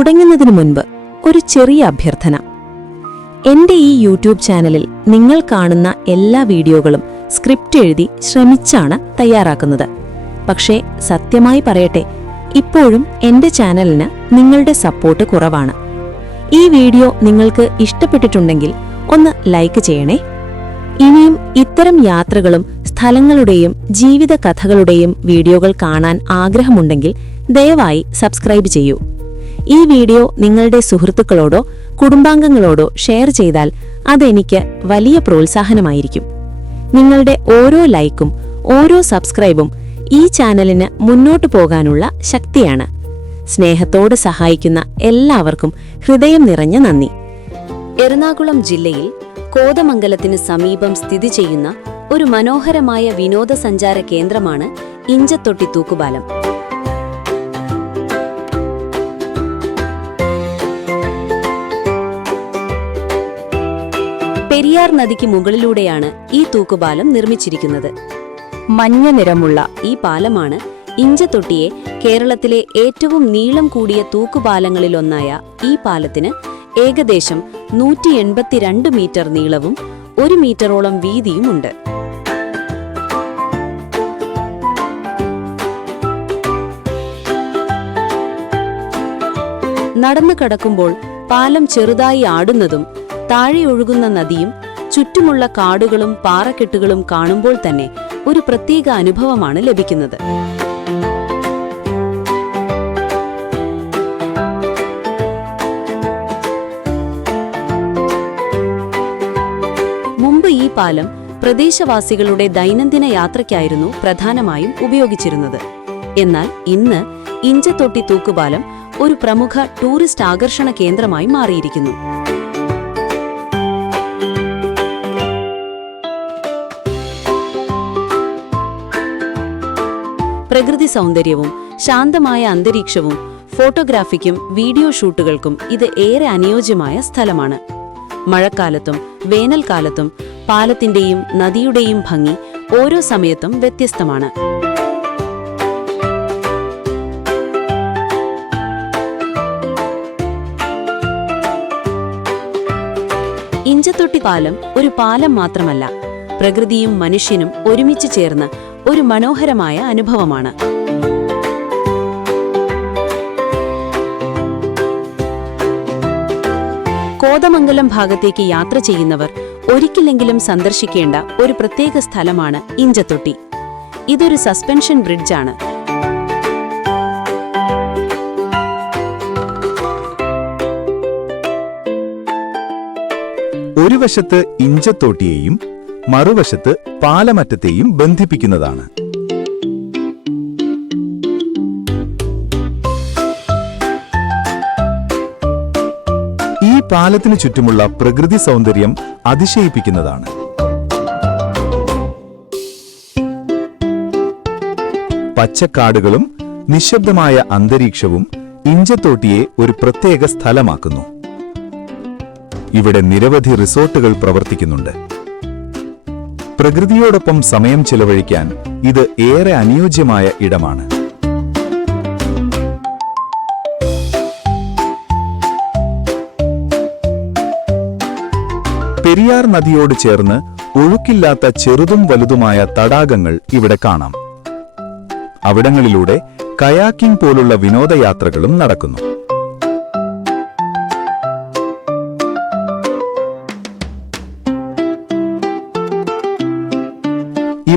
തുടങ്ങുന്നതിനു മുൻപ് ഒരു ചെറിയ അഭ്യർത്ഥന. എന്റെ ഈ യൂട്യൂബ് ചാനലിൽ നിങ്ങൾ കാണുന്ന എല്ലാ വീഡിയോകളും സ്ക്രിപ്റ്റ് എഴുതി ശ്രമിച്ചാണ് തയ്യാറാക്കുന്നത്. പക്ഷേ സത്യമായി പറയട്ടെ ഇപ്പോഴും എന്റെ ചാനലിന് നിങ്ങളുടെ സപ്പോർട്ട് കുറവാണ്. ഈ വീഡിയോ നിങ്ങൾക്ക് ഇഷ്ടപ്പെട്ടിട്ടുണ്ടെങ്കിൽ ഒന്ന് ലൈക്ക് ചെയ്യണേ. ഇനിയും ഇത്തരം യാത്രകളും സ്ഥലങ്ങളുടെയും ജീവിത കഥകളുടെയും വീഡിയോകൾ കാണാൻ ആഗ്രഹമുണ്ടെങ്കിൽ ദയവായി സബ്സ്ക്രൈബ് ചെയ്യൂ. ഈ വീഡിയോ നിങ്ങളുടെ സുഹൃത്തുക്കളോടോ കുടുംബാംഗങ്ങളോടോ ഷെയർ ചെയ്താൽ അതെനിക്ക് വലിയ പ്രോത്സാഹനമായിരിക്കും. നിങ്ങളുടെ ഓരോ ലൈക്കും ഓരോ സബ്സ്ക്രൈബും ഈ ചാനലിന് മുന്നോട്ടു പോകാനുള്ള ശക്തിയാണ്. സ്നേഹത്തോട് സഹായിക്കുന്ന എല്ലാവർക്കും ഹൃദയം നിറഞ്ഞ നന്ദി. എറണാകുളം ജില്ലയിൽ കോതമംഗലത്തിന് സമീപം സ്ഥിതി ചെയ്യുന്ന ഒരു മനോഹരമായ വിനോദസഞ്ചാര കേന്ദ്രമാണ് ഇഞ്ചത്തൊട്ടി തൂക്കുപാലം. പെരിയാർ നദിക്ക് മുകളിലൂടെയാണ് ഈ തൂക്കുപാലം നിർമ്മിച്ചിരിക്കുന്നത്. മഞ്ഞ നിറമുള്ള ഈ പാലമാണ് ഇഞ്ചത്തൊട്ടിയെ കേരളത്തിലെ ഏറ്റവും നീളം കൂടിയ തൂക്കുപാലങ്ങളിലൊന്നായ ഈ പാലത്തിന് ഏകദേശം നൂറ്റി എൺപത്തിരണ്ട് മീറ്റർ നീളവും ഒരു മീറ്ററോളം വീതിയുമുണ്ട്. നടന്നു കടക്കുമ്പോൾ പാലം ചെറുതായി ആടുന്നതും താഴെ ഒഴുകുന്ന നദിയും ചുറ്റുമുള്ള കാടുകളും പാറക്കെട്ടുകളും കാണുമ്പോൾ തന്നെ ഒരു പ്രത്യേക അനുഭവമാണ് ലഭിക്കുന്നത്. മുമ്പ് ഈ പാലം പ്രദേശവാസികളുടെ ദൈനംദിന യാത്രയ്ക്കായിരുന്നു പ്രധാനമായും ഉപയോഗിച്ചിരുന്നത്. എന്നാൽ ഇന്ന് ഇഞ്ചത്തൊട്ടി തൂക്കുപാലം ഒരു പ്രമുഖ ടൂറിസ്റ്റ് ആകർഷണ കേന്ദ്രമായി മാറിയിരിക്കുന്നു. പ്രകൃതി സൗന്ദര്യവും ശാന്തമായ അന്തരീക്ഷവും ഫോട്ടോഗ്രാഫിക്കും വീഡിയോ ഷൂട്ടുകൾക്കും ഇത് ഏറെ അനുയോജ്യമായ സ്ഥലമാണ്. മഴക്കാലത്തും വേനൽക്കാലത്തും പാലത്തിന്റെയും നദിയുടെയും ഭംഗി ഓരോ സമയത്തും വ്യത്യസ്തമാണ്. ഇഞ്ചത്തൊട്ടി പാലം ഒരു പാലം മാത്രമല്ല. പ്രകൃതിയും മനുഷ്യനും ഒരുമിച്ച് ചേർന്ന് ഒരു മനോഹരമായ അനുഭവമാണ്. കോതമംഗലം ഭാഗത്തേക്ക് യാത്ര ചെയ്യുന്നവർ ഒരിക്കലെങ്കിലും സന്ദർശിക്കേണ്ട ഒരു പ്രത്യേക സ്ഥലമാണ് ഇഞ്ചത്തൊട്ടി. ഇതൊരു സസ്പെൻഷൻ ബ്രിഡ്ജാണ് ഒരു വശത്ത് ഇഞ്ചത്തോട്ടിയെയും മറുവശത്ത് പാലമറ്റത്തെയും ബന്ധിപ്പിക്കുന്നതാണ്. ഈ പാലത്തിനു ചുറ്റുമുള്ള പ്രകൃതി സൗന്ദര്യം അതിശയിപ്പിക്കുന്നതാണ്. പച്ചക്കാടുകളും നിശബ്ദമായ അന്തരീക്ഷവും ഇഞ്ചത്തോട്ടിയെ ഒരു പ്രത്യേക സ്ഥലമാക്കുന്നു. ഇവിടെ നിരവധി റിസോർട്ടുകൾ പ്രവർത്തിക്കുന്നുണ്ട്. പ്രകൃതിയോടൊപ്പം സമയം ചിലവഴിക്കാൻ ഇത് ഏറെ അനുയോജ്യമായ ഇടമാണ്. പെരിയാർ നദിയോട് ചേർന്ന് ഒഴുക്കില്ലാത്ത ചെറുതും വലുതുമായ തടാകങ്ങൾ ഇവിടെ കാണാം. അവിടങ്ങളിലൂടെ കയാക്കിംഗ് പോലുള്ള വിനോദയാത്രകളും നടക്കുന്നു.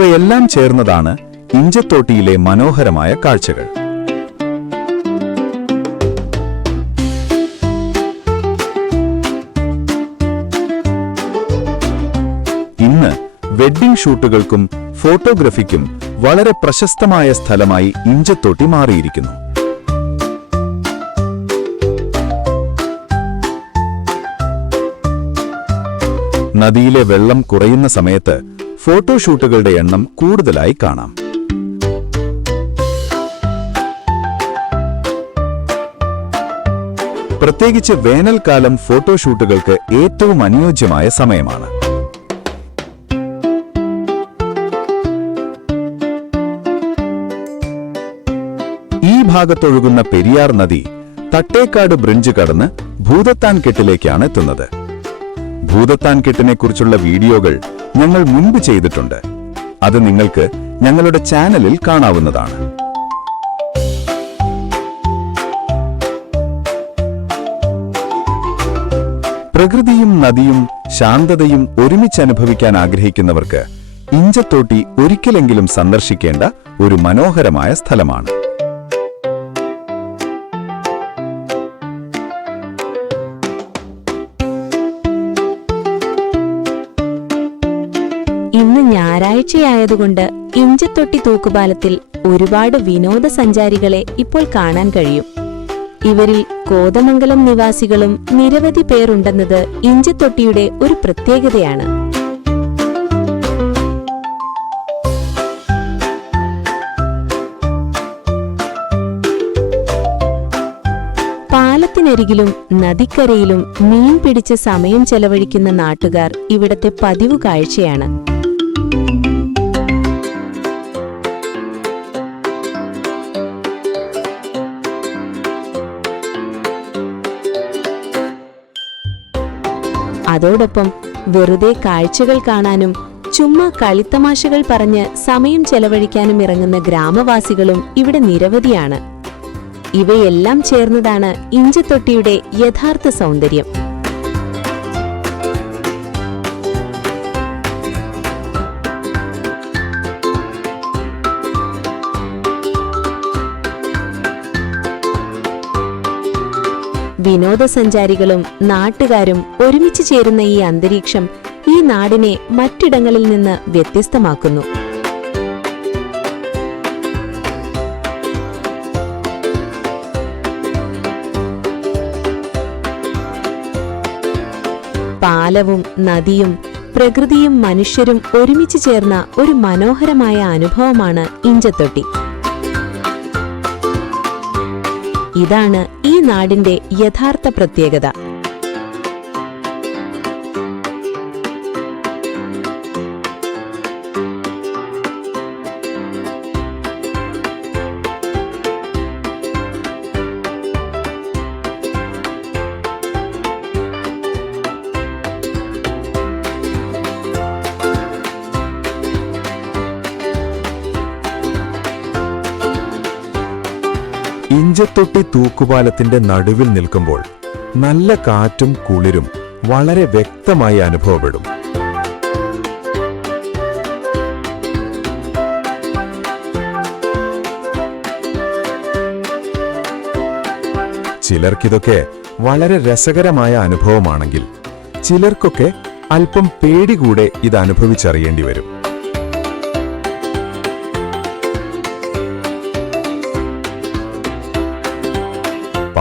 ഇവയെല്ലാം ചേർന്നതാണ് ഇഞ്ചത്തോട്ടിയിലെ മനോഹരമായ കാഴ്ചകൾ. ഇന്ന് വെഡ്ഡിംഗ് ഷൂട്ടുകൾക്കും ഫോട്ടോഗ്രഫിക്കും വളരെ പ്രശസ്തമായ സ്ഥലമായി ഇഞ്ചത്തോട്ടി മാറിയിരിക്കുന്നു. നദിയിലെ വെള്ളം കുറയുന്ന സമയത്ത് ഫോട്ടോഷൂട്ടുകളുടെ എണ്ണം കൂടുതലായി കാണാം. പ്രത്യേകിച്ച് വേനൽക്കാലം ഫോട്ടോഷൂട്ടുകൾക്ക് ഏറ്റവും അനുയോജ്യമായ സമയമാണ്. ഈ ഭാഗത്തൊഴുകുന്ന പെരിയാർ നദി തട്ടേക്കാട് ബ്രിഡ്ജ് കടന്ന് ഭൂതത്താൻ കെട്ടിലേക്കാണ് എത്തുന്നത്. ഭൂതത്താൻ കെട്ടിനെക്കുറിച്ചുള്ള വീഡിയോകൾ ഞങ്ങൾ മുൻപ് ചെയ്തിട്ടുണ്ട്. അത് നിങ്ങൾക്ക് ഞങ്ങളുടെ ചാനലിൽ കാണാവുന്നതാണ്. പ്രകൃതിയും നദിയും ശാന്തതയും ഒരുമിച്ച് അനുഭവിക്കാൻ ആഗ്രഹിക്കുന്നവർക്ക് ഇഞ്ചത്തോട്ടി ഒരിക്കലെങ്കിലും സന്ദർശിക്കേണ്ട ഒരു മനോഹരമായ സ്ഥലമാണ്. ഞായറാഴ്ചയായതുകൊണ്ട് ഇഞ്ചത്തൊട്ടി തൂക്കുപാലത്തിൽ ഒരുപാട് വിനോദസഞ്ചാരികളെ ഇപ്പോൾ കാണാൻ കഴിയും. ഇവരിൽ കോതമംഗലം നിവാസികളും നിരവധി പേരുണ്ടെന്നത് ഇഞ്ചത്തൊട്ടിയുടെ ഒരു പ്രത്യേകതയാണ്. പാലത്തിനരികിലും നദിക്കരയിലും മീൻ പിടിച്ച് സമയം ചെലവഴിക്കുന്ന നാട്ടുകാർ ഇവിടത്തെ പതിവ് കാഴ്ചയാണ്. അതോടൊപ്പം വെറുതെ കാഴ്ചകൾ കാണാനും ചുമ്മാ കളിത്തമാശകൾ പറഞ്ഞ് സമയം ചെലവഴിക്കാനും ഇറങ്ങുന്ന ഗ്രാമവാസികളും ഇവിടെ നിരവധിയാണ്. ഇവയെല്ലാം ചേർന്നതാണ് ഇഞ്ചത്തൊട്ടിയുടെ യഥാർത്ഥ സൗന്ദര്യം. വിനോദസഞ്ചാരികളും നാട്ടുകാരും ഒരുമിച്ച് ചേരുന്ന ഈ അന്തരീക്ഷം ഈ നാടിനെ മറ്റിടങ്ങളിൽ നിന്ന് വ്യത്യസ്തമാക്കുന്നു. പാലവും നദിയും പ്രകൃതിയും മനുഷ്യരും ഒരുമിച്ച് ചേർന്ന ഒരു മനോഹരമായ അനുഭവമാണ് ഇഞ്ചത്തൊട്ടി. ഇതാണ് ഈ നാടിന്റെ യഥാർത്ഥ പ്രത്യേകത. ഇഞ്ചത്തൊട്ടി തൂക്കുപാലത്തിന്റെ നടുവിൽ നിൽക്കുമ്പോൾ നല്ല കാറ്റും കുളിരും വളരെ വ്യക്തമായി അനുഭവപ്പെടും. ചിലർക്കിതൊക്കെ വളരെ രസകരമായ അനുഭവമാണെങ്കിൽ ചിലർക്കൊക്കെ അല്പം പേടി കൂടെ ഇത് അനുഭവിച്ചറിയേണ്ടി വരും.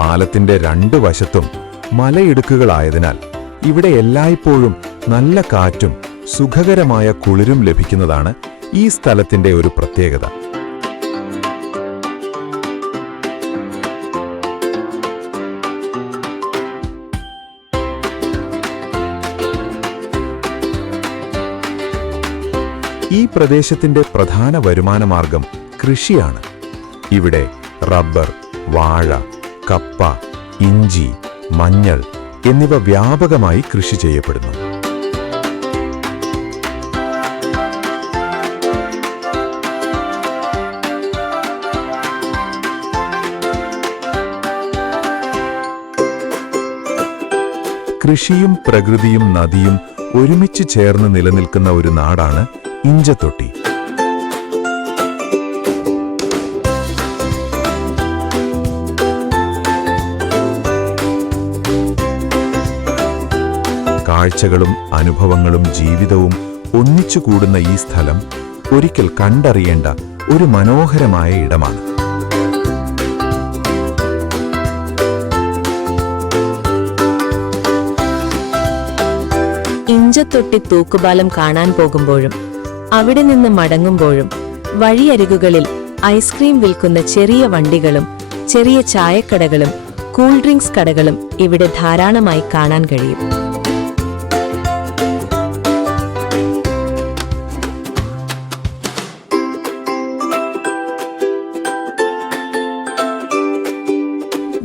പാലത്തിന്റെ രണ്ട് വശത്തും മലയിടുക്കുകളായതിനാൽ ഇവിടെ എല്ലായ്പ്പോഴും നല്ല കാറ്റും സുഖകരമായ കുളിരും ലഭിക്കുന്നതാണ് ഈ സ്ഥലത്തിന്റെ ഒരു പ്രത്യേകത. ഈ പ്രദേശത്തിന്റെ പ്രധാന വരുമാനമാർഗം കൃഷിയാണ്. ഇവിടെ റബ്ബർ വാഴ കപ്പ ഇഞ്ചി മഞ്ഞൾ എന്നിവ വ്യാപകമായി കൃഷി ചെയ്യപ്പെടുന്നു. കൃഷിയും പ്രകൃതിയും നദിയും ഒരുമിച്ച് ചേർന്ന് നിലനിൽക്കുന്ന ഒരു നാടാണ് ഇഞ്ചത്തൊട്ടി. കാഴ്ചകളും അനുഭവങ്ങളും ജീവിതവും ഒന്നിച്ചു കൂടുന്ന ഈ സ്ഥലം ഒരിക്കൽ കണ്ടറിയേണ്ട ഒരു മനോഹരമായ ഇടമാണ്. ഇഞ്ചത്തൊട്ടി തൂക്കുപാലം കാണാൻ പോകുമ്പോഴും അവിടെ നിന്ന് മടങ്ങുമ്പോഴും വഴിയരികുകളിൽ ഐസ്ക്രീം വിൽക്കുന്ന ചെറിയ വണ്ടികളും ചെറിയ ചായക്കടകളും കൂൾ ഡ്രിങ്ക്സ് കടകളും ഇവിടെ ധാരാളമായി കാണാൻ കഴിയും.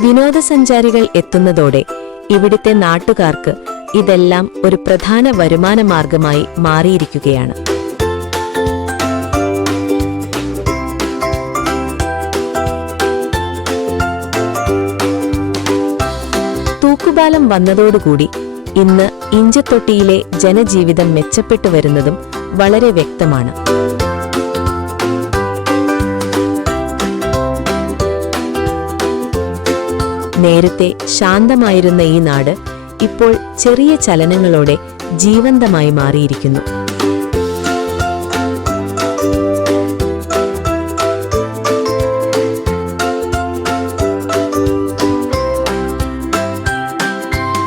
വിനോദസഞ്ചാരികൾ എത്തുന്നതോടെ ഇവിടുത്തെ നാട്ടുകാർക്ക് ഇതെല്ലാം ഒരു പ്രധാന വരുമാന മാർഗമായി മാറിയിരിക്കുകയാണ്. തൂക്കുപാലം വന്നതോടുകൂടി ഇന്ന് ഇഞ്ചത്തൊട്ടിയിലെ ജനജീവിതം മെച്ചപ്പെട്ടു വരുന്നതും വളരെ വ്യക്തമാണ്. നേരത്തെ ശാന്തമായിരുന്ന ഈ നാട് ഇപ്പോൾ ചെറിയ ചലനങ്ങളോടെ ജീവന്തമായി മാറിയിരിക്കുന്നു.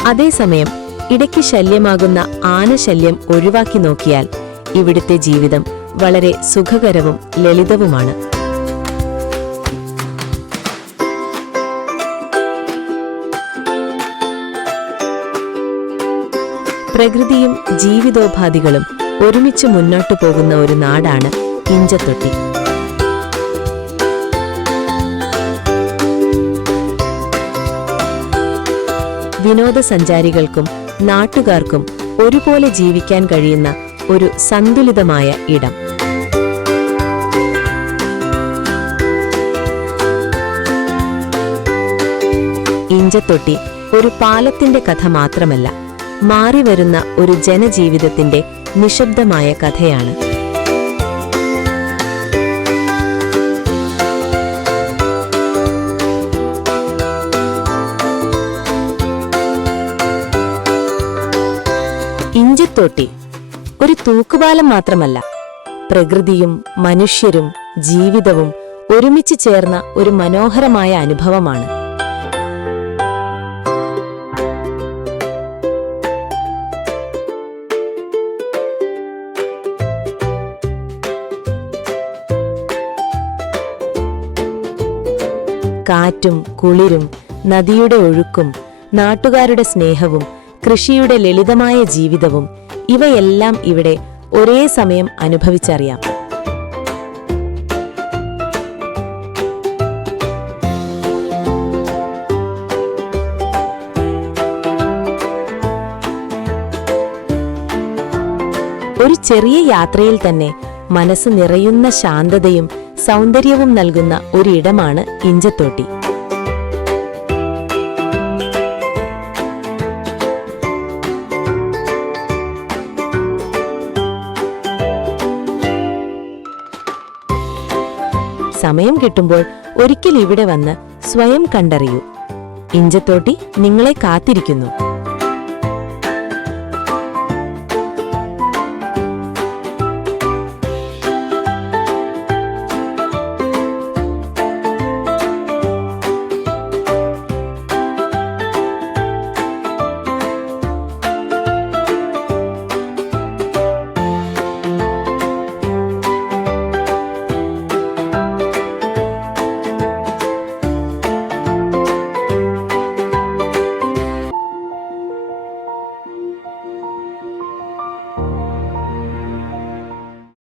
അതേസമയം ഇടയ്ക്ക് ശല്യമാകുന്ന ആനശല്യം ഒഴിവാക്കി നോക്കിയാൽ ഇവിടുത്തെ ജീവിതം വളരെ സുഖകരവും ലളിതവുമാണ്. പ്രകൃതിയും ജീവിതോപാധികളും ഒരുമിച്ച് മുന്നോട്ടു പോകുന്ന ഒരു നാടാണ് ഇഞ്ചത്തൊട്ടി. വിനോദസഞ്ചാരികൾക്കും നാട്ടുകാർക്കും ഒരുപോലെ ജീവിക്കാൻ കഴിയുന്ന ഒരു സന്തുലിതമായ ഇടം. ഇഞ്ചത്തൊട്ടി ഒരു പാലത്തിന്റെ കഥ മാത്രമല്ല മാറിവരുന്ന ഒരു ജനജീവിതത്തിന്റെ നിശബ്ദമായ കഥയാണ്. ഇഞ്ചിത്തോട്ടി ഒരു തൂക്കുപാലം മാത്രമല്ല പ്രകൃതിയും മനുഷ്യരും ജീവിതവും ഒരുമിച്ച് ചേർന്ന ഒരു മനോഹരമായ അനുഭവമാണ്. കാറ്റും കുളിരും നദിയുടെ ഒഴുക്കും നാട്ടുകാരുടെ സ്നേഹവും കൃഷിയുടെ ലളിതമായ ജീവിതവും ഇവയെല്ലാം ഇവിടെ ഒരേ സമയം അനുഭവിച്ചറിയാം. ഒരു ചെറിയ യാത്രയിൽ തന്നെ മനസ്സ് നിറയുന്ന ശാന്തതയും സൗന്ദര്യവും നൽകുന്ന ഒരിടമാണ് ഇഞ്ചത്തോട്ടി. സമയം കിട്ടുമ്പോൾ ഒരിക്കൽ ഇവിടെ വന്ന് സ്വയം കണ്ടറിയൂ. ഇഞ്ചത്തോട്ടി നിങ്ങളെ കാത്തിരിക്കുന്നു.